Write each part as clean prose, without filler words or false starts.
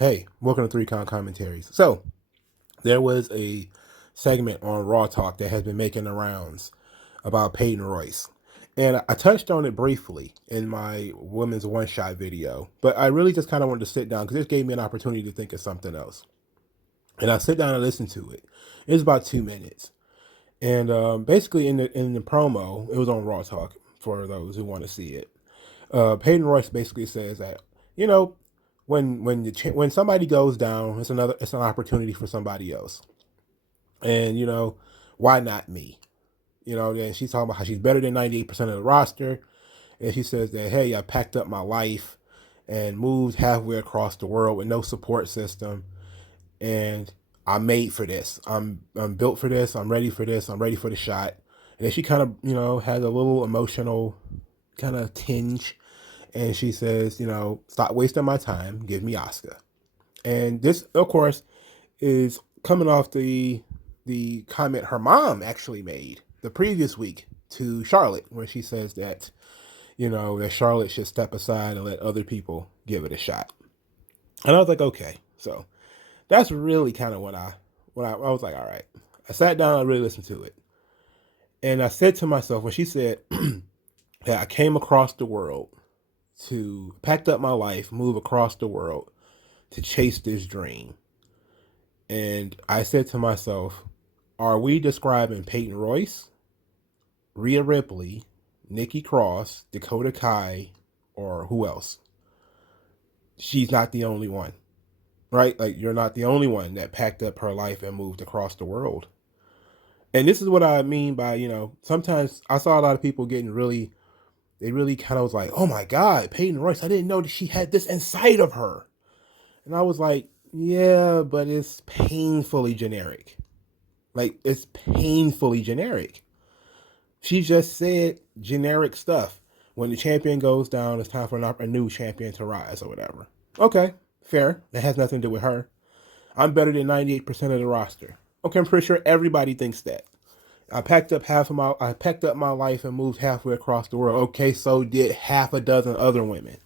Hey, welcome to Three Con Commentaries. So, there was a segment on Raw Talk that has been making the rounds about Peyton Royce. And I touched on it briefly in my women's one shot video, but I really just kind of wanted to sit down because this gave me an opportunity to think of something else. And I sit down and listen to it. It was about 2 minutes. And basically, in the promo, it was on Raw Talk for those who want to see it. Peyton Royce basically says that, you know, when somebody goes down, it's an opportunity for somebody else, and why not me? Then she's talking about how she's better than 98% of the roster, and she says that, hey, I packed up my life and moved halfway across the world with no support system, and I'm made for this. I'm built for this. I'm ready for this. I'm ready for the shot. And then she kind of has a little emotional kind of tinge, and she says, stop wasting my time. Give me Oscar. And this, of course, is coming off the comment her mom actually made the previous week to Charlotte, where she says that that Charlotte should step aside and let other people give it a shot. And I was like, okay, so that's really kind of when I was like, all right. I sat down, I really listened to it, and I said to myself when she said that I came across the world to packed up my life, move across the world to chase this dream. And I said to myself, are we describing Peyton Royce, Rhea Ripley, Nikki Cross, Dakota Kai, or who else? She's not the only one, right? Like, you're not the only one that packed up her life and moved across the world. And this is what I mean by, sometimes I saw a lot of people they really kind of was like, oh my God, Peyton Royce, I didn't know that she had this inside of her. And I was like, yeah, but it's painfully generic. Like, it's painfully generic. She just said generic stuff. When the champion goes down, it's time for a new champion to rise or whatever. Okay, fair. That has nothing to do with her. I'm better than 98% of the roster. Okay, I'm pretty sure everybody thinks that. I packed up my life and moved halfway across the world. Okay, so did half a dozen other women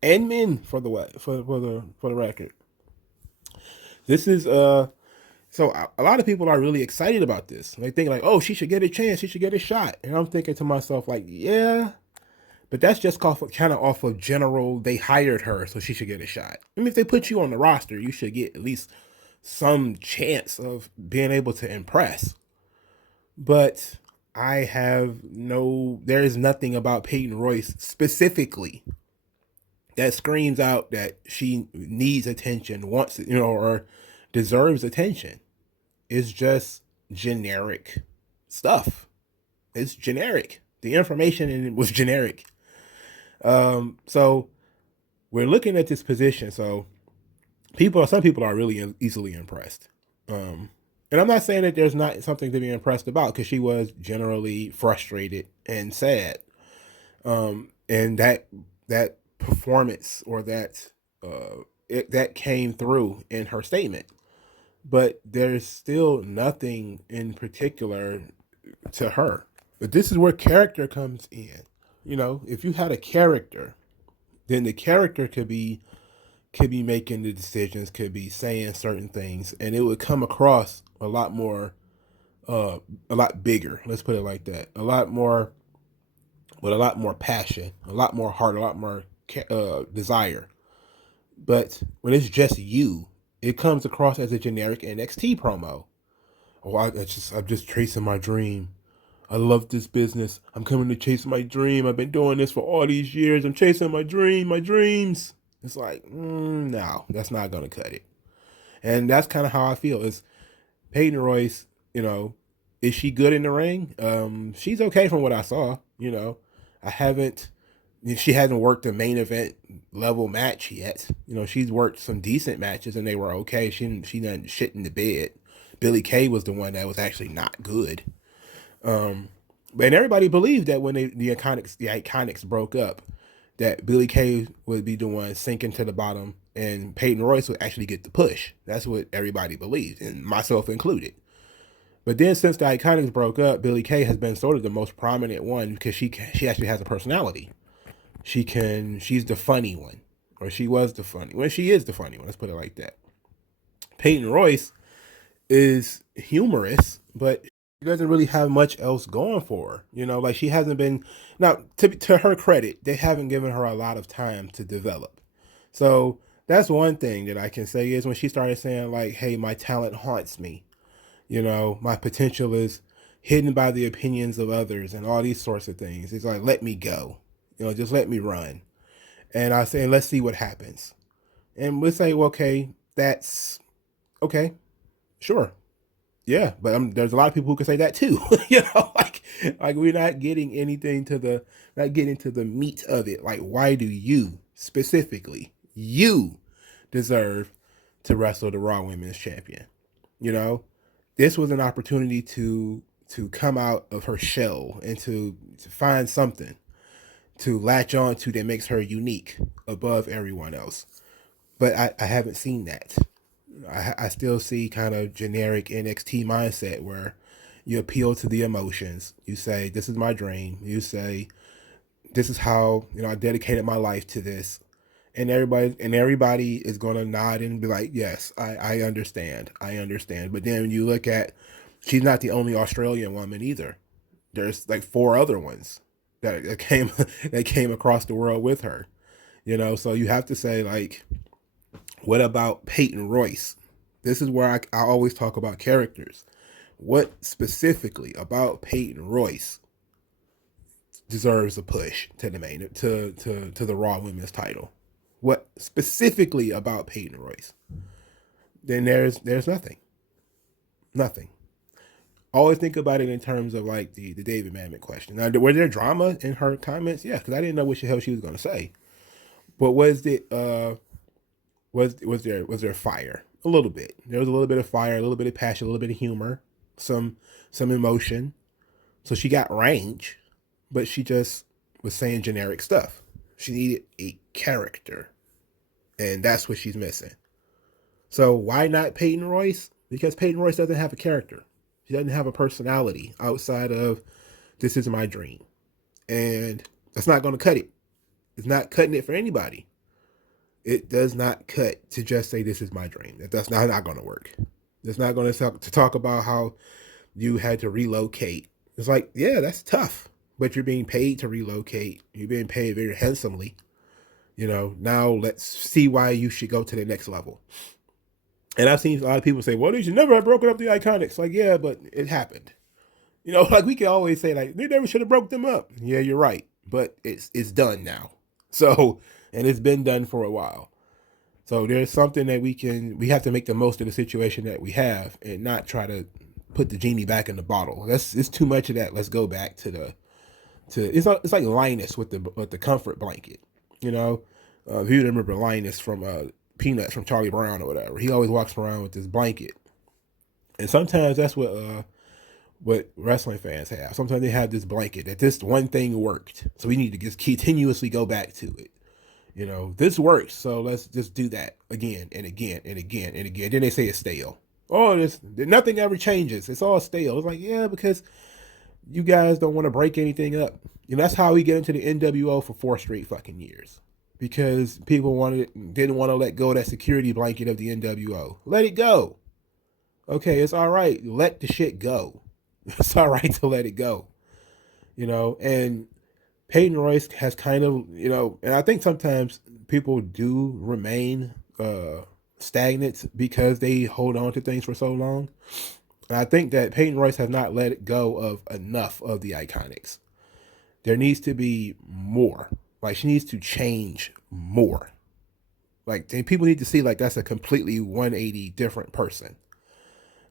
and men for the record. This is so a lot of people are really excited about this. They think like, oh, she should get a chance, she should get a shot. And I'm thinking to myself like, yeah, but that's just kind of off of general. They hired her, so she should get a shot. I mean, if they put you on the roster, you should get at least some chance of being able to impress. But there is nothing about Peyton Royce specifically that screams out that she needs attention, wants it, or deserves attention. It's just generic stuff. It's generic. The information in it was generic. So we're looking at this position. So some people are really easily impressed. And I'm not saying that there's not something to be impressed about, because she was generally frustrated and sad. And that performance, or that came through in her statement. But there's still nothing in particular to her. But this is where character comes in. If you had a character, then the character could be making the decisions, could be saying certain things, and it would come across a lot more, a lot bigger. Let's put it like that. A lot more, with a lot more passion, a lot more heart, a lot more desire. But when it's just you, it comes across as a generic NXT promo. Oh, I'm just chasing my dream. I love this business. I'm coming to chase my dream. I've been doing this for all these years. I'm chasing my dreams. It's like, no, that's not going to cut it. And that's kind of how I feel. Is Peyton Royce, is she good in the ring? She's okay from what I saw. I haven't, she hasn't worked a main event level match yet. She's worked some decent matches and they were okay. She done shit in the bed. Billy Kay was the one that was actually not good. And everybody believed that when the Iconics broke up, that Billy Kay would be the one sinking to the bottom and Peyton Royce would actually get the push. That's what everybody believed, and myself included. But then since the Iconics broke up, Billy Kay has been sort of the most prominent one, because she actually has a personality. She's the funny one, or she was the funny. Well, she is the funny one. Let's put it like that. Peyton Royce is humorous, but she doesn't really have much else going for her. Like she hasn't been. Now, to her credit, they haven't given her a lot of time to develop. So that's one thing that I can say is when she started saying like, "Hey, my talent haunts me. My potential is hidden by the opinions of others and all these sorts of things." It's like, let me go. Just let me run. And I say, let's see what happens. And we'll say, well, okay, that's okay, sure. Yeah, but there's a lot of people who can say that too. Like we're not getting anything not getting to the meat of it. Like, why do you specifically you deserve to wrestle the Raw Women's Champion? This was an opportunity to come out of her shell and to find something to latch on to that makes her unique above everyone else. But I haven't seen that. I still see kind of generic NXT mindset where you appeal to the emotions. You say, "This is my dream." You say, "This is how I dedicated my life to this," and everybody is gonna nod and be like, "Yes, I understand, I understand." But then when you look at, she's not the only Australian woman either. There's like 4 other ones that came that came across the world with her. So you have to say like, what about Peyton Royce? This is where I always talk about characters. What specifically about Peyton Royce deserves a push to the main to the Raw Women's title? What specifically about Peyton Royce? Then there's nothing. Nothing. Always think about it in terms of like the David Mamet question. Now, was there drama in her comments? Yeah, because I didn't know what the hell she was going to say. But was there fire? A little bit. There was a little bit of fire, a little bit of passion, a little bit of humor, some emotion. So she got range, but she just was saying generic stuff. She needed a character, and that's what she's missing. So why not Peyton Royce? Because Peyton Royce doesn't have a character. She doesn't have a personality outside of "this is my dream," and that's not going to cut it. It's not cutting it for anybody. It does not cut to just say "this is my dream." That's not going to work. It's not going to talk about how you had to relocate. It's like, yeah, that's tough, but you're being paid to relocate. You're being paid very handsomely. Now let's see why you should go to the next level. And I've seen a lot of people say, "Well, they should never have broken up the Iconics." Like, yeah, but it happened. Like we can always say, like, they never should have broke them up. Yeah, you're right, but it's done now. So, and it's been done for a while. So there's something that we have to make the most of the situation that we have, and not try to put the genie back in the bottle. It's too much of that. Let's go back to it's like Linus with the comfort blanket. If you remember Linus from Peanuts from Charlie Brown or whatever, he always walks around with this blanket, and sometimes that's what wrestling fans have. Sometimes they have this blanket that this one thing worked, so we need to just continuously go back to it. This works, so let's just do that again and again and again and again. Then they say it's stale. Oh, nothing ever changes. It's all stale. It's like, yeah, because you guys don't want to break anything up. That's how we get into the NWO for 4 straight fucking years. Because people didn't want to let go of that security blanket of the NWO. Let it go. Okay, it's all right. Let the shit go. It's all right to let it go. And Peyton Royce has kind of, and I think sometimes people do remain stagnant because they hold on to things for so long. And I think that Peyton Royce has not let go of enough of the Iconics. There needs to be more. Like, she needs to change more. Like, people need to see like that's a completely 180 different person.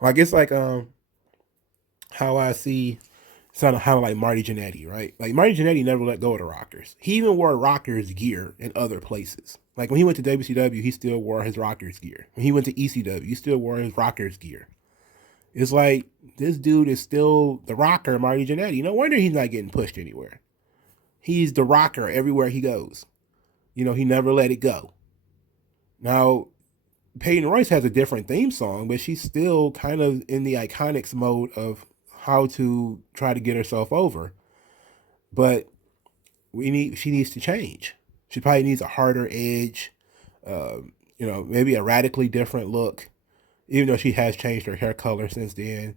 Like, it's like how I see kind of like Marty Jannetty, right? Like, Marty Jannetty never let go of the Rockers. He even wore Rockers gear in other places. Like, when he went to WCW, he still wore his Rockers gear. When he went to ECW, he still wore his Rockers gear. It's like, this dude is still the rocker, Marty Jannetty. No wonder he's not getting pushed anywhere. He's the rocker everywhere he goes. He never let it go. Now, Peyton Royce has a different theme song, but she's still kind of in the Iconics mode of how to try to get herself over. But she needs to change. She probably needs a harder edge. Maybe a radically different look, even though she has changed her hair color since then.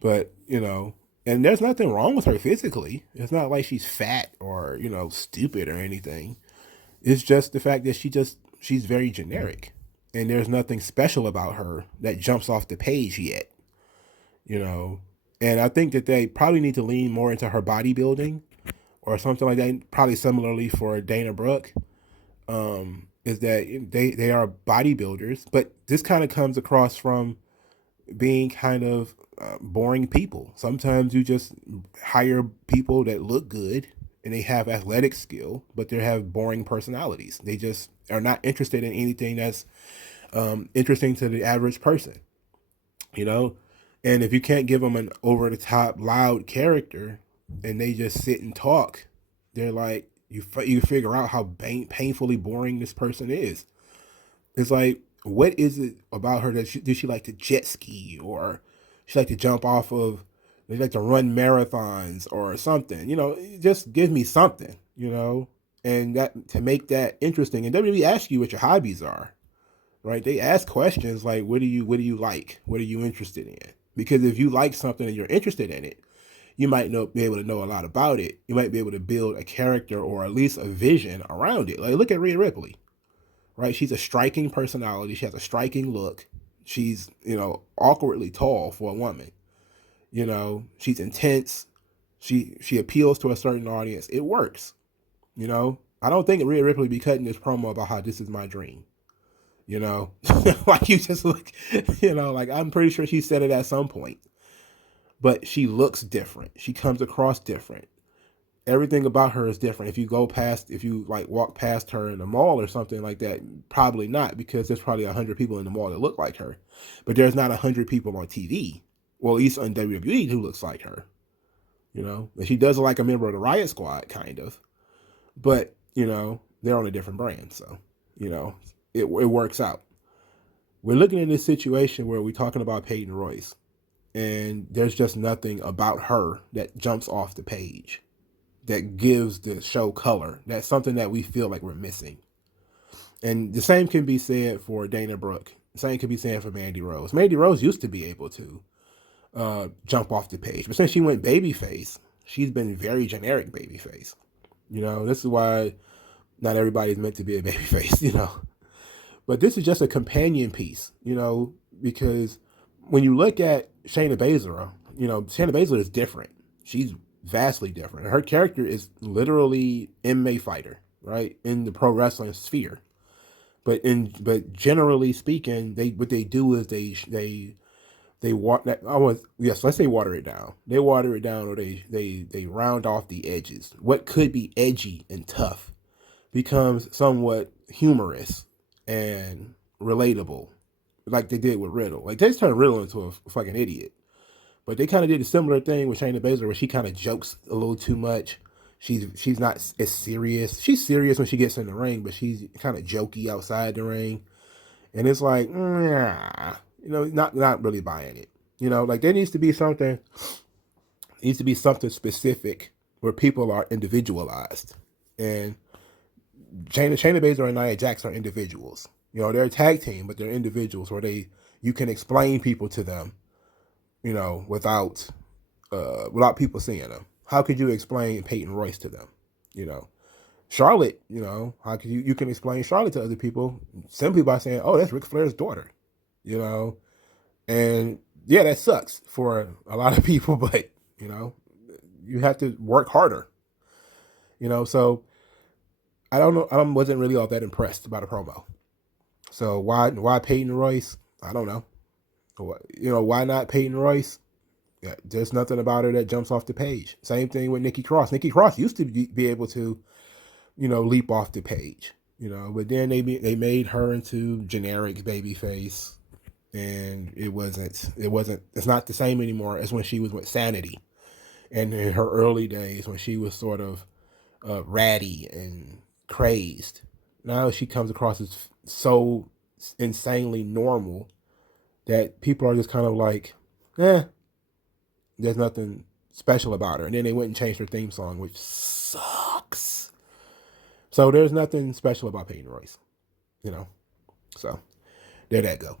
But, and there's nothing wrong with her physically. It's not like she's fat or, stupid or anything. It's just the fact that she's very generic. And there's nothing special about her that jumps off the page yet, you know. And I think that they probably need to lean more into her bodybuilding or something like that. Probably similarly for Dana Brooke, is that they are bodybuilders, but this kind of comes across from being kind of boring people. Sometimes you just hire people that look good and they have athletic skill, but they have boring personalities. They just are not interested in anything that's interesting to the average person, you know? And if you can't give them an over the top, loud character and they just sit and talk, they're like, you figure out how painfully boring this person is. It's like, what is it about her that does she like to jet ski or she like to jump off of, they like to run marathons or something? Just give me something, and that to make that interesting. And WWE ask you what your hobbies are, right? They ask questions like, what do you like? What are you interested in? Because if you like something and you're interested in it, you might be able to know a lot about it. You might be able to build a character or at least a vision around it. Like, look at Rhea Ripley, right? She's a striking personality. She has a striking look. She's, awkwardly tall for a woman. She's intense. She appeals to a certain audience. It works. I don't think Rhea Ripley be cutting this promo about how this is my dream. Like you just look, like I'm pretty sure she said it at some point. But she looks different. She comes across different. Everything about her is different. If you like walk past her in the mall or something like that, probably not, because there's probably 100 people in the mall that look like her. But there's not 100 people on TV, well, at least on WWE, who looks like her. And she does look like a member of the Riot Squad, kind of. But, they're on a different brand. So, it works out. We're looking at this situation where we're talking about Peyton Royce, and there's just nothing about her that jumps off the page that gives the show color. That's something that we feel like we're missing. And the same can be said for Dana Brooke. The same can be said for Mandy Rose. Mandy Rose used to be able to jump off the page, but since she went babyface, she's been very generic babyface. This is why not everybody's meant to be a babyface, But this is just a companion piece, because when you look at Shayna Baszler, Shayna Baszler is different. She's vastly different. Her character is literally MMA fighter, right, in the pro wrestling sphere. But generally speaking, what they do is let's say water it down. They water it down, or they round off the edges. What could be edgy and tough becomes somewhat humorous and relatable, like they did with Riddle. Like, they just turned Riddle into a fucking idiot. But they kind of did a similar thing with Shayna Baszler, where she kind of jokes a little too much. She's not as serious. She's serious when she gets in the ring, but she's kind of jokey outside the ring. And it's like, not really buying it. Like, there needs to be something specific where people are individualized. And Shayna Baszler and Nia Jax are individuals. They're a tag team, but they're individuals where you can explain people to them, without people seeing them. How could you explain Peyton Royce to them? Charlotte, how could you can explain Charlotte to other people simply by saying, oh, that's Ric Flair's daughter, and yeah, that sucks for a lot of people, but you have to work harder, so I don't know. I wasn't really all that impressed by the promo. So why Peyton Royce? I don't know. Why not Peyton Royce? Yeah, there's nothing about her that jumps off the page. Same thing with Nikki Cross. Nikki Cross used to be able to, leap off the page, but then they made her into generic babyface, and it's not the same anymore as when she was with Sanity, and in her early days when she was sort of ratty and crazed. Now she comes across as so insanely normal that people are just kind of like, there's nothing special about her. And then they went and changed her theme song, which sucks. So there's nothing special about Peyton Royce. you know. So there that go.